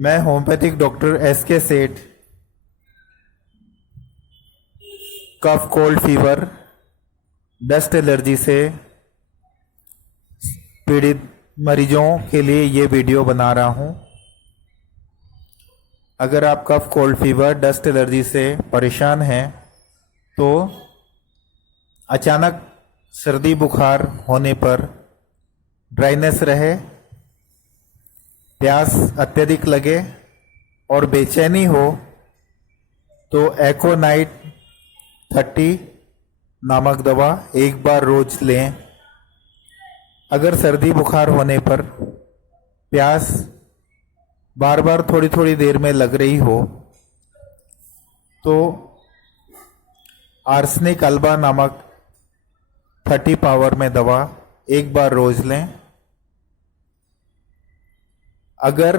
मैं homeopathic doctor S K Seth cough cold fever dust allergy से पीड़ित मरीजों के लिए ये वीडियो बना रहा हूँ। अगर आप cough cold fever dust allergy से परेशान हैं तो अचानक सर्दी बुखार होने पर ड्राइनेस रहे, प्यास अत्यधिक लगे और बेचैनी हो तो एकोनाइट 30 नामक दवा एक बार रोज लें। अगर सर्दी बुखार होने पर प्यास बार बार थोड़ी थोड़ी देर में लग रही हो तो आर्सेनिक अल्बा नामक 30 पावर में दवा एक बार रोज लें। अगर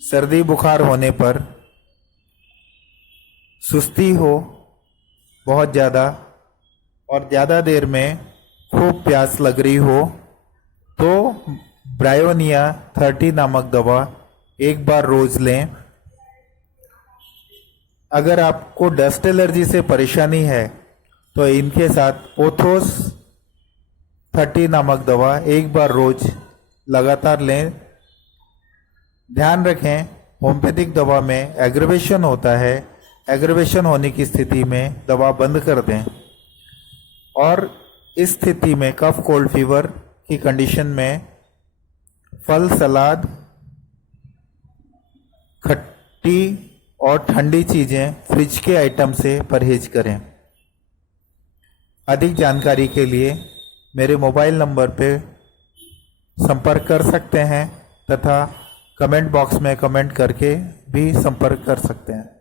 सर्दी बुखार होने पर सुस्ती हो बहुत ज़्यादा और ज़्यादा देर में खूब प्यास लग रही हो तो ब्रायोनिया 30 नामक दवा एक बार रोज लें। अगर आपको डस्ट एलर्जी से परेशानी है तो इनके साथ पोथोस 30 नामक दवा एक बार रोज लगातार लें। ध्यान रखें, होम्योपैथिक दवा में एग्रेवेशन होता है, एग्रेवेशन होने की स्थिति में दवा बंद कर दें। और इस स्थिति में कफ कोल्ड फीवर की कंडीशन में फल सलाद, खट्टी और ठंडी चीज़ें, फ्रिज के आइटम से परहेज करें। अधिक जानकारी के लिए मेरे मोबाइल नंबर पे संपर्क कर सकते हैं तथा कमेंट बॉक्स में कमेंट करके भी संपर्क कर सकते हैं।